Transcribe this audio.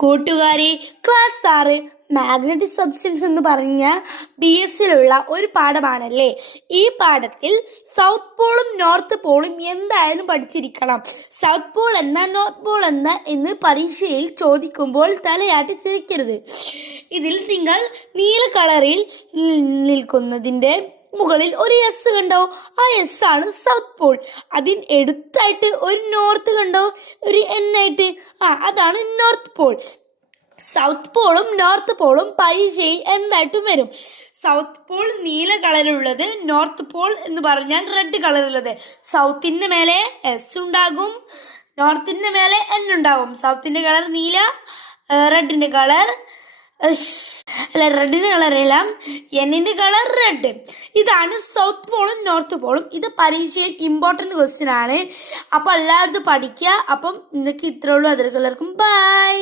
കൂട്ടുകാരെ, class 6 magnetic substance എന്ന് പറഞ്ഞ BSc-യിലുള്ള ഒരു പാഠമാണല്ലേ. ഈ പാഠത്തിൽ സൗത്ത് പോളും നോർത്ത് പോളും എന്തായാലും പഠിച്ചിരിക്കണം. സൗത്ത് പോൾ എന്ന നോർത്ത് പോൾ എന്ന് പരീക്ഷയിൽ ചോദിക്കുമ്പോൾ തലയാട്ടി ചിരിക്കരുത്. ഇതിൽ നിങ്ങൾ നീല കളറിൽ നിൽക്കുന്നതിൻ്റെ മുകളിൽ ഒരു എസ് കണ്ടോ? ആ എസ് ആണ് സൗത്ത് പോൾ. അതിന് എടുത്തായിട്ട് ഒരു നോർത്ത് കണ്ടോ? ഒരു N ആയിട്ട്, അതാണ് നോർത്ത് പോൾ. സൗത്ത് പോളും നോർത്ത് പോളും പരീക്ഷയിൽ എന്തായിട്ടും വരും. സൗത്ത് പോൾ നീല കളറുള്ളത്, നോർത്ത് പോൾ എന്ന് പറഞ്ഞാൽ റെഡ് കളറുള്ളത്. സൗത്തിൻ്റെ മേലെ എസ് ഉണ്ടാകും, നോർത്തിൻ്റെ മേലെ N ഉണ്ടാകും. സൗത്തിൻ്റെ കളർ നീല, റെഡിൻ്റെ കളർ റെഡിൻ്റെ കളറെല്ലാം എന്നിൻ്റെ കളർ റെഡ്. ഇതാണ് സൗത്ത് പോളും നോർത്ത് പോളും. ഇത് പരീക്ഷയിൽ ഇമ്പോർട്ടൻറ്റ് ക്വസ്റ്റ്യൻ ആണ്. അപ്പോൾ എല്ലാവരും പഠിക്കുക. അപ്പം ഇന്നൊക്കെ ഇത്രേ ഉള്ളൂ. അതിർക്കെല്ലാവർക്കും ബൈ.